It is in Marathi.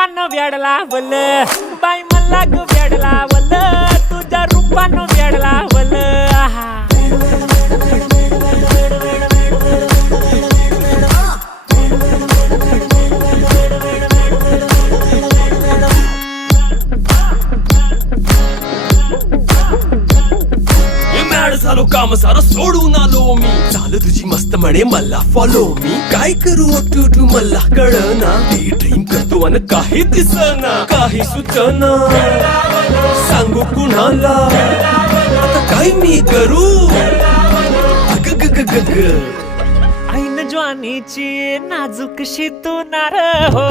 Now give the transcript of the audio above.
रूपानं वेड लावल बाई मला ग वेड लावल तुझ्या रूपानं वेड लावल झालो काम सारं सोडून आलो मी चाल तुझी मस्त म्हणे मला फॉलो मी काय करू टू मला कळना ड्रीम करतो आणि काही दिसना काही सुचना सांगू कुणाला आता काय मी करू अग ग ग ग ऐन ज्वानीची नाजूक शी तू नार हो